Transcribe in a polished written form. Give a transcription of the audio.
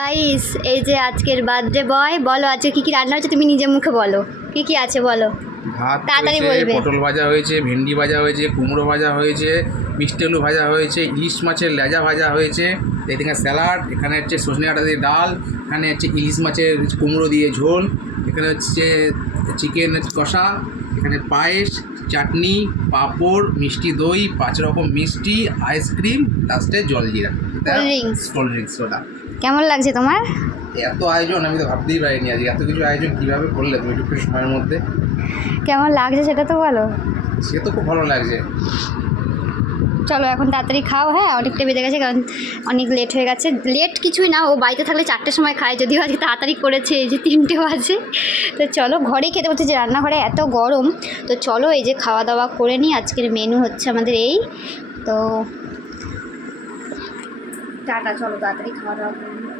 Guys, এই যে আজকের বার্থডে বয়, বলো আজকে কি কি রান্না হয়েছে, তুমি নিজের মুখে বলো কি কি আছে বলো। ভাত তাড়াতাড়ি হয়েছে, বলবে। পটল ভাজা হয়েছে, ভেন্ডি ভাজা হয়েছে, কুমড়ো ভাজা হয়েছে, মিষ্টি আলু ভাজা হয়েছে, ইলিশ মাছের লেজা ভাজা হয়েছে, এদিকে স্যালাড, এখানে হচ্ছে সজনে ডাঁটা দিয়ে ডাল, এখানে হচ্ছে ইলিশ মাছের কুমড়ো দিয়ে ঝোল, এখানে হচ্ছে চিকেন কষা, এখানে পায়েস, চাটনি, পাঁপড়, মিষ্টি দই, 5 রকম মিষ্টি, আইসক্রিম, লাস্টে জলজিরা, কোল্ড ড্রিঙ্কস। ওটা কেমন লাগছে তোমার? এত আয়োজন আমি তো ভাবতেই পারিনি আজকে এত কিছু আয়োজন কীভাবে করলে তুমি একটু সময়ের মধ্যে। কেমন লাগছে সেটা তো বলো। সে তো খুব ভালো লাগছে। চলো এখন তাড়াতাড়ি খাও, হ্যাঁ অনেকটা বেজে গেছে, কারণ অনেক লেট হয়ে গেছে। লেট কিছুই না, ও বাড়িতে থাকলে 4টের সময় খায়, যদিও আজকে তাড়াতাড়ি করেছে, এই যে 3টে বাজে। তো চলো ঘরেই খেতে বলছে, যে রান্নাঘরে এত গরম। তো চলো এই যে খাওয়া দাওয়া করে নিই। আজকের মেনু হচ্ছে আমাদের এই, তো টাটা, চলো তাড়াতাড়ি খাওয়া দাওয়া করে নিই।